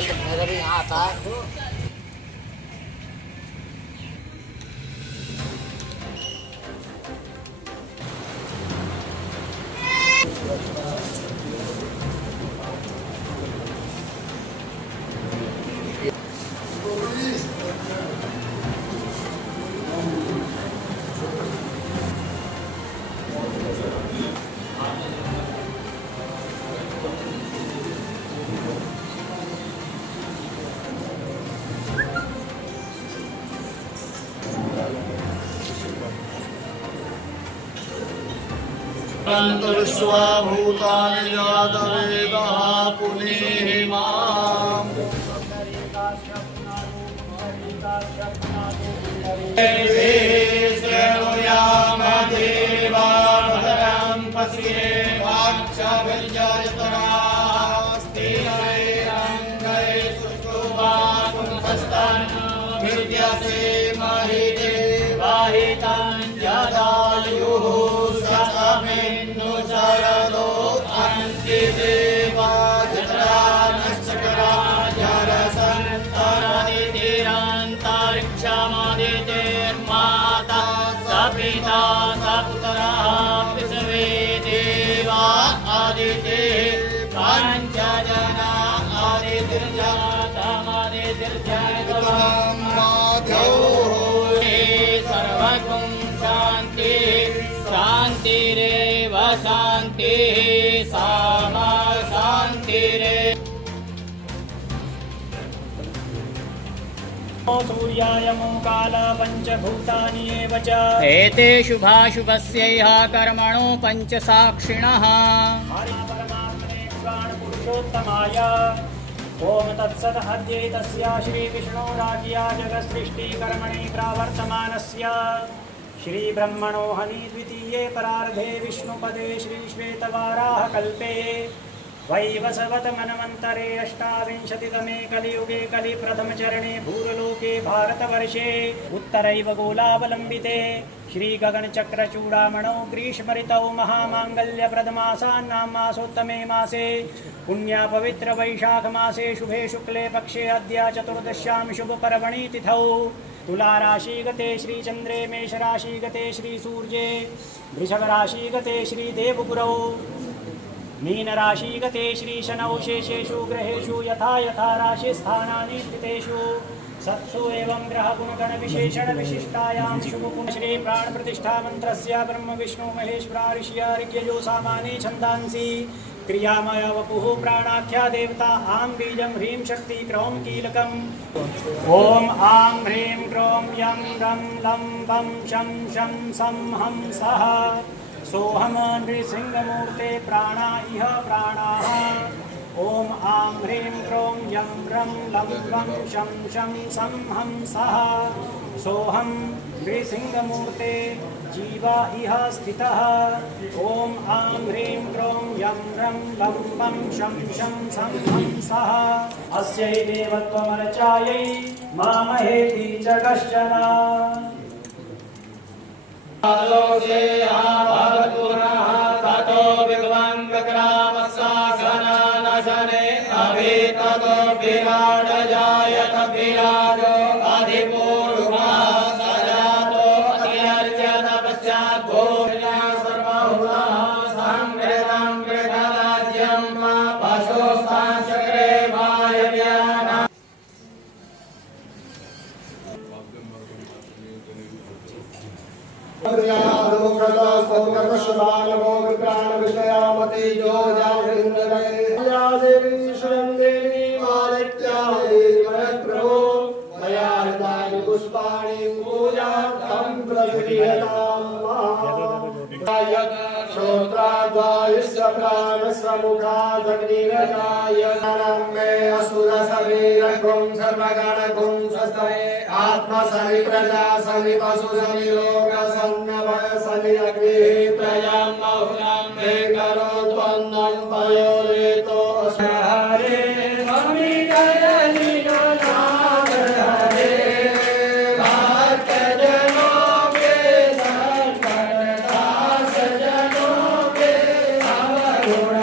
भैरवी यहाँ आता है। विश्वभूतानि जातवेदः पुनीहि माम्। श्रेणुयाम देवा भद्रं पश्येमाक्षभिर्जयतराः स्थिरैरङ्गैः सुष्ठुवाकुंसस्तन्मिद्यसे महिते वाहितं जदायुः सतमेन्दु शरदो अन्तिदेवा जठरानश्चकरा जरसन्तरदितिरन्तरिक्षमदितिर्माता सपिता सपुत्रः विश्वे देवा आदितिः पञ्चजना आदितिर्जातमदितिर्जयतमं सर्वगुं शान्तिः शान्तिरेव शान्तिः सामा शान्तिरेव। सूर्याय मोकाल पंचभूतानि एव च एते शुभाशुभस्यैह कर्मणो पञ्चसाक्षिणः। परमात्मने पुराणपुरुषोत्तमाय ओम तत्सत् अद्यैतस्य श्रीविष्णोराज्ञया जगत्सृष्टिकर्मणि प्रावर्तमानस्य श्रीब्रह्मणो हनि द्वितीये परार्धे विष्णुपदे श्रीश्वेतवाराहकल्पे वैवस्वत मन्वन्तरे अष्टाविंशतितमे कलियुगे कलिप्रथमचरणे भूर्लोके भारतवर्षे उत्तरैव गोलावलम्बिते श्रीगगनचक्रचूडामणौ ग्रीष्मऋतौ महामाङ्गल्यप्रदमासान्नां मासोत्तमे मासे पुण्या पवित्र वैशाखमासे शुभे शुक्ले पक्षे अद्य चतुर्दश्यां शुभपर्वणि तिथौ तुलाराशिगते श्रीचन्द्रे मेषराशिगते श्रीसूर्ये वृषभराशिगते श्रीदेवगुरौ मीनराशिगते श्रीशनौ शेषेषु ग्रहेषु यथा यथा राशिस्थानानि स्थितेषु सत्सु एवं ग्रहगुणगणविशेषणविशिष्टायां शुभपुण्य श्री प्राणप्रतिष्ठा मन्त्रस्य ब्रह्म विष्णु महेश्वरा ऋषिया ऋग्यजो सामानि छन्दांसि क्रियामय वपुः प्राणाख्या देवता आं बीजं ह्रीं शक्ति क्रौं कीलकम् ॐ आं ह्रीं क्रों यं रं लं वं शं शं सं हं सः सोहम नृसिंहमूर्ते प्राणा इह प्राणाः। ॐ आं ह्रीं क्रों यं रं लं वं शं शं सं हं सः सोहम नृसिंहमूर्ते जीवा इह स्थितः। ॐ आं ह्रीं क्रों यं रं लं वं शं शं सं हं सः अस्यै देवत्वमर्चायै मामहेति च कश्चन। ततो विद्वान् विक्रामशासनशने अभिततो विराट जायत विराजो अधिपूर्वः सजातो अत्यर्चत पश्चात् भूम्या सर्वभूतः संवृतं वृषराज्यं पशुस्ताश्चक्रे वायव्याना आत्मसनि प्रजा सनि पशु सनि लोक सन्नभय सनि अग्नि प्रजां बहुलां मे करो त्वन्नं पयोरेतो हरे ममि गयनि नाथ हरे भक्त जनों के संकट दास जनों के अवगुण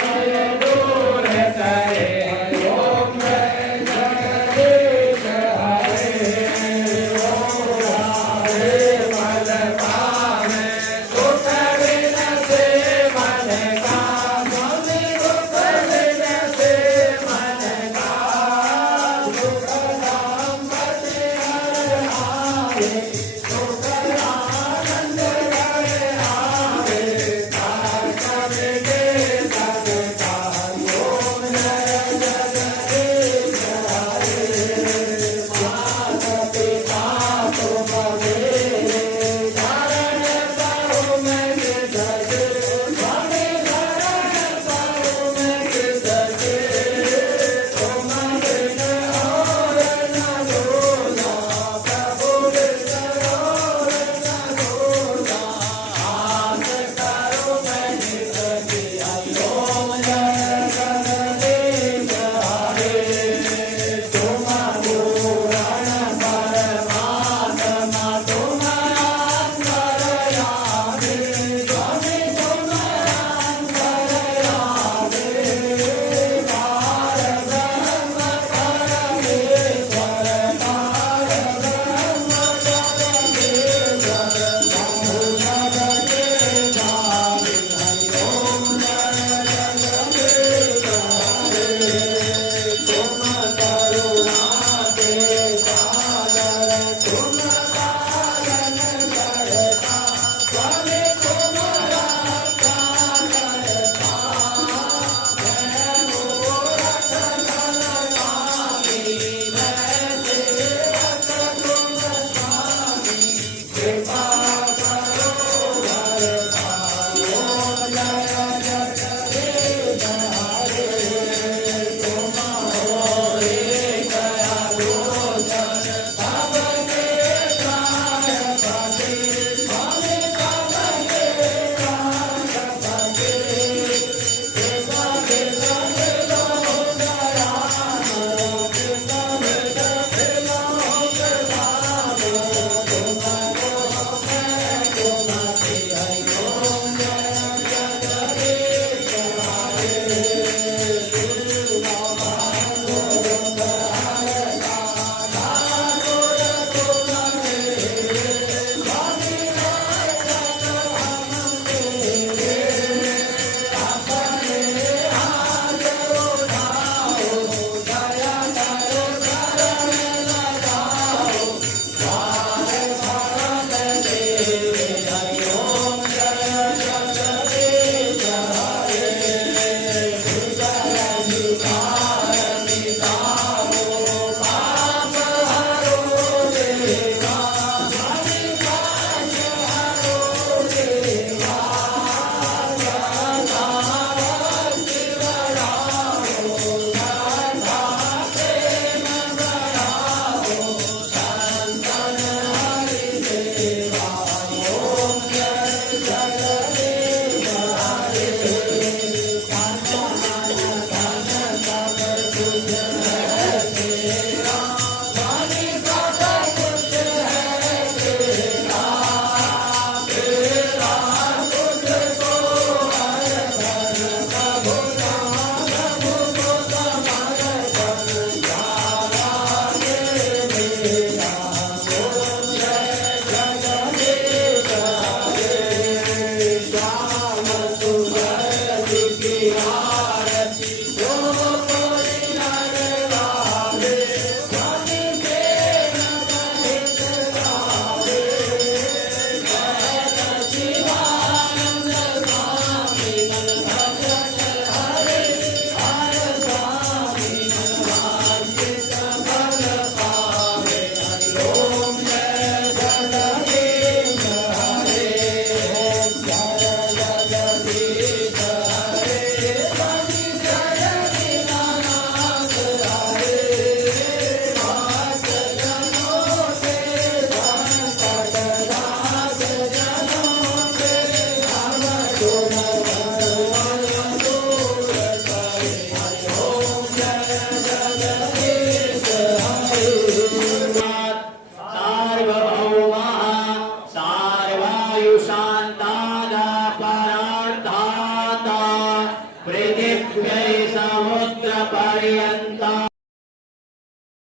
भय दूर करे। ओम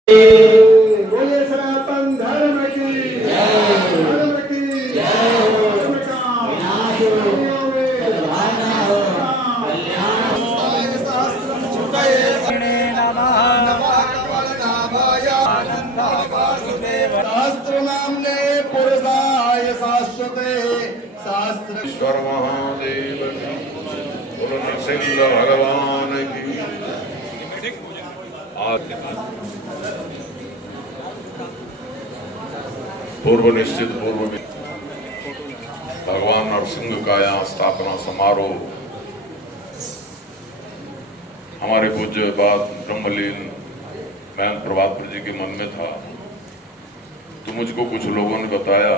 बोले सनातन धर्म की धर्म की धर्म का विनाश शास्त्र नामने पुरुषाय शाश्वते शास्त्र ईश्वर महादेव की बोलो नरसिंह भगवान की आज पूर्व निश्चित पूर्व में भगवान नरसिंह का यहाँ स्थापना समारोह हमारे पूज्य बात ब्रह्मलीन महंत प्रभातपुर जी के मन में था, तो मुझको कुछ लोगों ने बताया,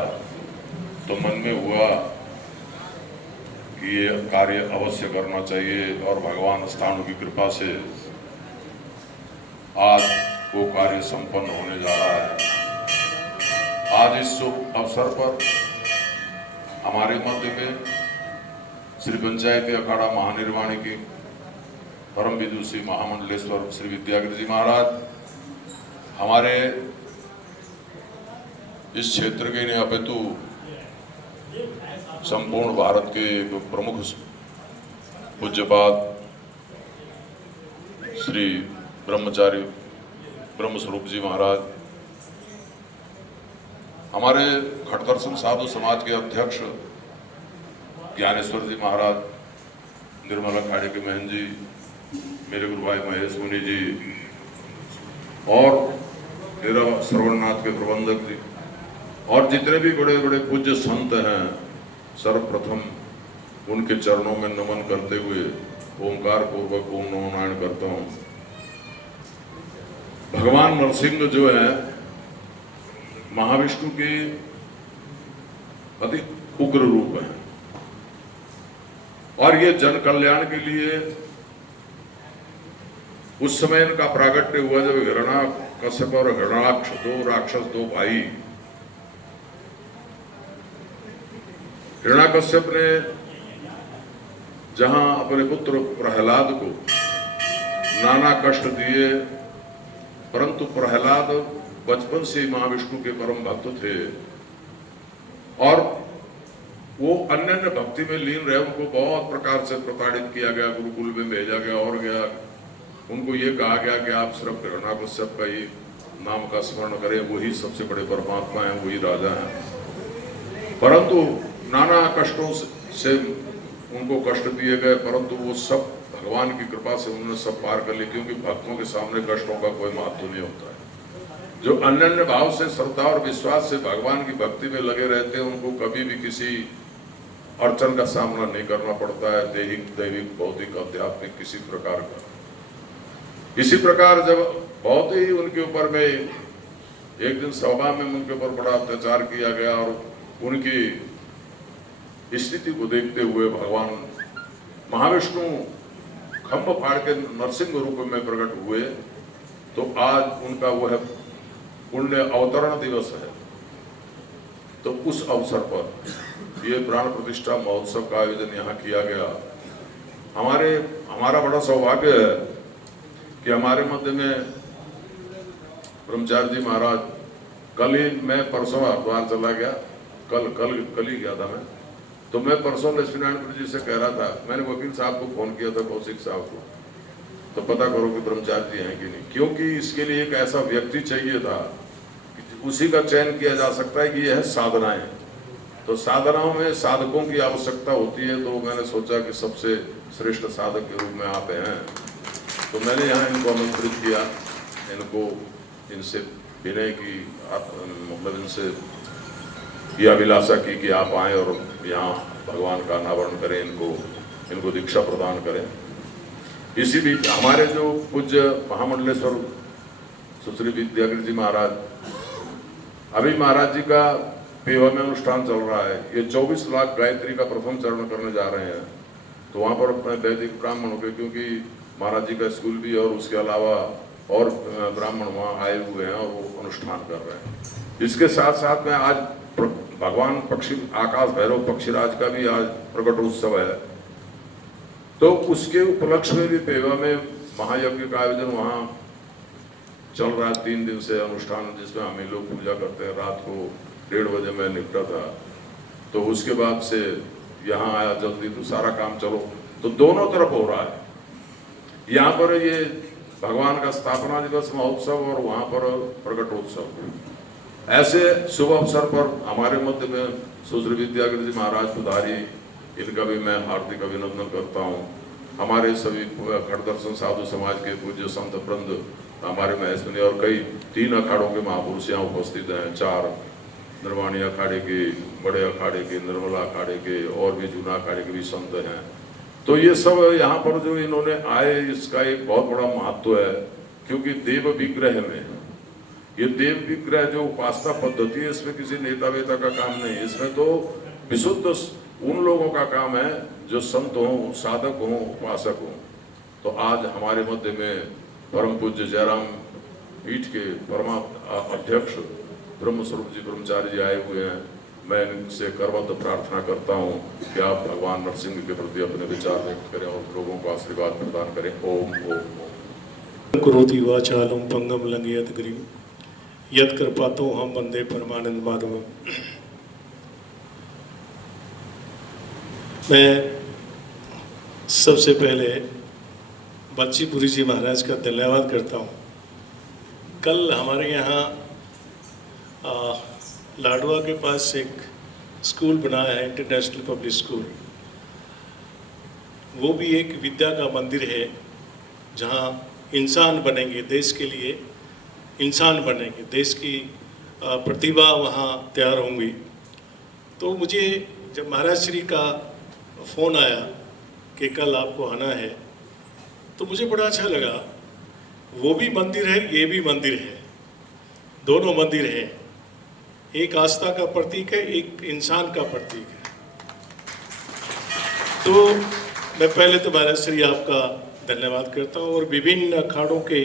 तो मन में हुआ कि ये कार्य अवश्य करना चाहिए और भगवान स्थानु की कृपा से आज वो कार्य संपन्न होने जा रहा है। आज इस शुभ अवसर पर हमारे मध्य में श्री पंचायती अखाड़ा महानिर्वाणी की परम विदुषी महामंडलेश्वर श्री विद्यागिरि जी महाराज हमारे इस क्षेत्र के नहीं अपितु संपूर्ण भारत के प्रमुख पूज्यपाद श्री ब्रह्मचारी ब्रह्मस्वरूप जी महाराज, हमारे खटदर्शन साधु समाज के अध्यक्ष ज्ञानेश्वर जी महाराज, निर्मल अखाड़े के महंत जी, मेरे गुरु भाई महेश मुनि जी और मेरा श्रवणनाथ के प्रबंधक जी और जितने भी बड़े बड़े पूज्य संत हैं, सर्वप्रथम उनके चरणों में नमन करते हुए ओंकार पूर्वक ओम नमो नारायण करता हूँ। भगवान नरसिंह जो है महाविष्णु के अति उग्र रूप हैं और ये जन कल्याण के लिए उस समय इनका प्रागट्य हुआ जब हिरण्यकश्यप और हिरण्याक्ष दो राक्षस, दो भाई, हिरण्यकश्यप ने जहां अपने पुत्र प्रहलाद को नाना कष्ट दिए, परंतु प्रहलाद बचपन से महाविष्णु के परम भक्त थे और वो अन्य भक्ति में लीन रहे। उनको बहुत प्रकार से प्रताड़ित किया गया, गुरुकुल में भेजा गया और गया। उनको ये कहा गया कि आप सिर्फ हिरण्यकश्यप का ही नाम का स्मरण करें, वही सबसे बड़े परमात्मा हैं, वही राजा हैं। परंतु नाना कष्टों से उनको कष्ट दिए गए, परंतु वो सब भगवान की कृपा से उन्होंने सब पार कर लिए, क्योंकि भक्तों के सामने कष्टों का कोई महत्व नहीं होता है। जो अनन्य भाव से, श्रद्धा और विश्वास से भगवान की भक्ति में लगे रहते हैं, उनको कभी भी किसी अड़चन का सामना नहीं करना पड़ता है, दैहिक, दैविक, भौतिक, आध्यात्मिक किसी प्रकार का। इसी प्रकार जब बहुत ही उनके ऊपर में एक दिन सभा में उनके ऊपर बड़ा अत्याचार किया गया और उनकी स्थिति को देखते हुए भगवान महाविष्णु खंभ फाड़ के नरसिंह रूप में प्रकट हुए, तो आज उनका वह पुण्य अवतरण दिवस है। तो उस अवसर पर ये प्राण प्रतिष्ठा महोत्सव का आयोजन यहाँ किया गया। हमारा बड़ा सौभाग्य है कि हमारे मध्य में ब्रह्मचारी जी महाराज, कल ही मैं परसों हरिद्वार चला गया, कल ही गया था मैं, तो मैं परसों लक्ष्मीनारायण जी से कह रहा था, मैंने वकील साहब को फोन किया था, कौशिक साहब को, तो पता करो कि ब्रह्मचारी जी हैं कि नहीं, क्योंकि इसके लिए एक ऐसा व्यक्ति चाहिए था कि उसी का चयन किया जा सकता है कि यह साधनाएं, तो साधनाओं में साधकों की आवश्यकता होती है। तो मैंने सोचा कि सबसे श्रेष्ठ साधक के रूप में आप हैं, तो मैंने यहाँ इनको आमंत्रित किया, इनसे विनय की, मतलब इनसे यह अभिलाषा की कि आप आए और यहाँ भगवान का अनावरण करें, इनको दीक्षा प्रदान करें। इसी बीच हमारे जो पूज्य महामंडलेश्वर सुश्री विद्यागिरि जी महाराज, अभी महाराज जी का पेवा में अनुष्ठान चल रहा है। ये 24 लाख गायत्री का प्रथम चरण करने जा रहे हैं, तो वहाँ पर अपने वैदिक ब्राह्मणों के, क्योंकि महाराज जी का स्कूल भी और उसके अलावा और ब्राह्मण वहाँ आए हुए हैं और वो अनुष्ठान कर रहे हैं। इसके साथ साथ में आज भगवान पक्षी आकाश भैरव पक्षीराज का भी आज प्रकट उत्सव है, तो उसके उपलक्ष्य में भी पेवा में महायज्ञ का आयोजन वहाँ चल रहा है 3 दिन से अनुष्ठान, जिसमें हम ही लोग पूजा करते हैं। रात को 1:30 बजे मैं निपटा था, तो उसके बाद से यहाँ आया जल्दी, तो सारा काम चलो, तो दोनों तरफ हो रहा है। यहाँ पर ये भगवान का स्थापना दिवस महोत्सव और वहाँ पर प्रकटोत्सव। ऐसे शुभ अवसर पर हमारे मध्य में सुश्री विद्यागिरि जी महाराज पुधारी, इनका भी मैं हार्दिक अभिनंदन करता हूँ। हमारे सभी खड़दर्शन साधु समाज के पूज्य संत वृंद, हमारे महेश मुनि और कई 3 अखाड़ों के महापुरुष यहाँ उपस्थित हैं। 4 निर्वाणी अखाड़े के, बड़े अखाड़े के, निर्मला अखाड़े के और भी जूना अखाड़े के भी संत हैं। तो ये सब यहाँ पर जो इन्होंने आए, इसका एक बहुत बड़ा महत्व है, क्योंकि देव विग्रह में, ये देव विग्रह जो उपासना पद्धति है, इसमें किसी नेता वेता का काम नहीं है। इसमें तो विशुद्ध उन लोगों का काम है जो संत हों, साधक हों, उपासक हों। तो आज हमारे मध्य में परम पूज्य जयराम पीठ के परमा अध्यक्ष ब्रह्मस्वरूप जी ब्रह्मचारी जी आए हुए हैं। मैं इनसे करबद्ध प्रार्थना करता हूँ कि आप भगवान नरसिंह के प्रति अपने विचार व्यक्त करें और लोगों को आशीर्वाद प्रदान करें। ओम ओम ओम। करोति वाचालं पंगम लंघयत गिरिं यत् कृपातो हम वंदे परमानंद माधवम। मैं सबसे पहले बच्चीपुरी जी महाराज का धन्यवाद करता हूँ। कल हमारे यहाँ लाडवा के पास एक स्कूल बनाया है, इंटरनेशनल पब्लिक स्कूल। वो भी एक विद्या का मंदिर है, जहाँ इंसान बनेंगे, देश के लिए इंसान बनेंगे, देश की प्रतिभा वहाँ तैयार होंगी। तो मुझे जब महाराज श्री का फ़ोन आया कि कल आपको आना है, तो मुझे बड़ा अच्छा लगा। वो भी मंदिर है, ये भी मंदिर है, दोनों मंदिर हैं। एक आस्था का प्रतीक है, एक इंसान का प्रतीक है। तो मैं पहले तो महाराज श्री आपका धन्यवाद करता हूँ, और विभिन्न अखाड़ों के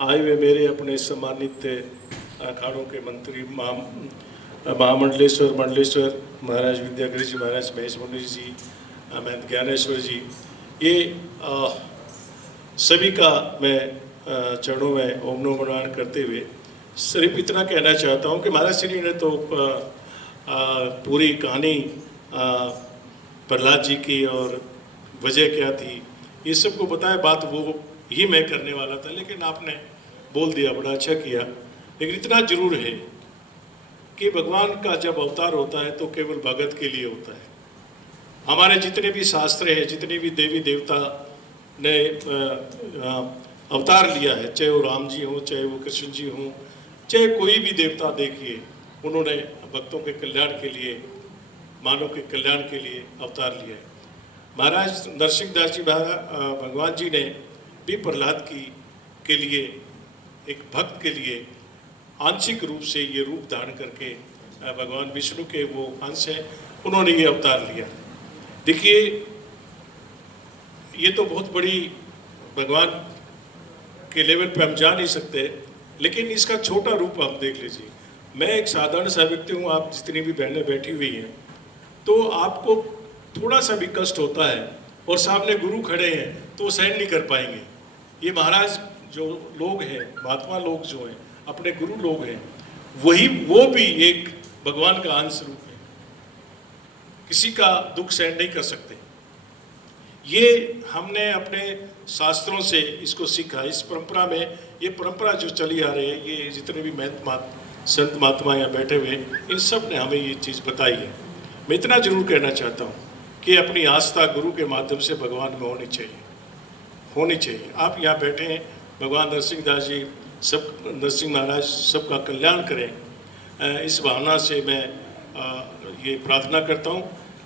आए हुए मेरे अपने सम्मानित अखाड़ों के मंत्री महामंडलेश्वर मंडलेश्वर महाराज विद्यागिरि जी महाराज, महेश मुनि जी, महंत ज्ञानेश्वर जी, ये सभी का मैं चरणों में ओम नमो नारायण करते हुए सिर्फ इतना कहना चाहता हूँ कि महाराज श्री ने तो पूरी कहानी प्रहलाद जी की और वजह क्या थी ये सबको बताया। बात वो ही मैं करने वाला था, लेकिन आपने बोल दिया, बड़ा अच्छा किया। लेकिन इतना जरूर है कि भगवान का जब अवतार होता है तो केवल भगत के लिए होता है। हमारे जितने भी शास्त्र हैं, जितने भी देवी देवता ने अवतार लिया है, चाहे वो राम जी हों, चाहे वो कृष्ण जी हों, चाहे कोई भी देवता देखिए, उन्होंने भक्तों के कल्याण के लिए, मानव के कल्याण के लिए अवतार लिया है। महाराज नरसिंह दास जी भगवान जी ने भी प्रहलाद के लिए, एक भक्त के लिए आंशिक रूप से ये रूप धारण करके, भगवान विष्णु के वो अंश हैं, उन्होंने ये अवतार लिया। देखिए, ये तो बहुत बड़ी भगवान के लेवल पे हम जा नहीं सकते, लेकिन इसका छोटा रूप आप देख लीजिए। मैं एक साधारण सा व्यक्ति हूँ, आप जितनी भी बहनें बैठी हुई हैं, तो आपको थोड़ा सा भी कष्ट होता है और सामने गुरु खड़े हैं तो वो सहन नहीं कर पाएंगे। ये महाराज जो लोग हैं, महात्मा लोग जो हैं, अपने गुरु लोग हैं, वो भी एक भगवान का अंश रूप है। किसी का दुख सहन नहीं कर सकते। ये हमने अपने शास्त्रों से इसको सीखा। इस परंपरा में, ये परंपरा जो चली आ रही है, ये जितने भी संत महात्मा यहाँ बैठे हुए, इन सब ने हमें ये चीज़ बताई है। मैं इतना जरूर कहना चाहता हूँ कि अपनी आस्था गुरु के माध्यम से भगवान में होनी चाहिए। आप यहाँ बैठे हैं, भगवान नरसिंह दास जी, सब नरसिंह महाराज सबका कल्याण करें, इस भावना से मैं ये प्रार्थना करता हूँ।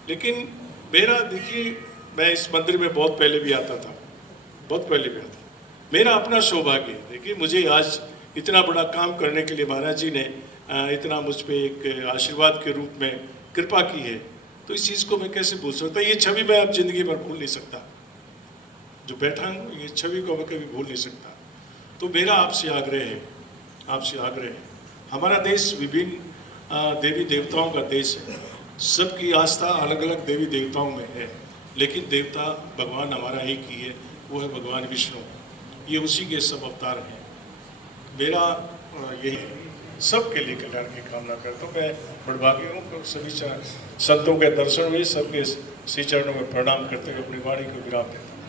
लेकिन मेरा, देखिए, मैं इस मंदिर में बहुत पहले भी आता था, बहुत पहले भी आता। मेरा अपना सौभाग्य, देखिए, मुझे आज इतना बड़ा काम करने के लिए महाराज जी ने इतना मुझ पर एक आशीर्वाद के रूप में कृपा की है, तो इस चीज़ को मैं कैसे भूल सकता। ये छवि मैं अब जिंदगी भर भूल नहीं सकता। जो बैठा हूँ, ये छवि को मैं कभी भूल नहीं सकता। तो मेरा आपसे आग्रह है, हमारा देश विभिन्न देवी देवताओं का देश है। सबकी आस्था अलग अलग देवी देवताओं में है, लेकिन देवता भगवान हमारा एक ही है, वो है भगवान विष्णु। ये उसी के सब अवतार हैं। मेरा यही सबके लिए कल्याण की कामना करता हूँ। मैं बड़भागी हूँ, सभी संतों के दर्शन हुए, सबके श्री चरणों में प्रणाम करते हुए अपनी वाणी को विराम देता हूँ।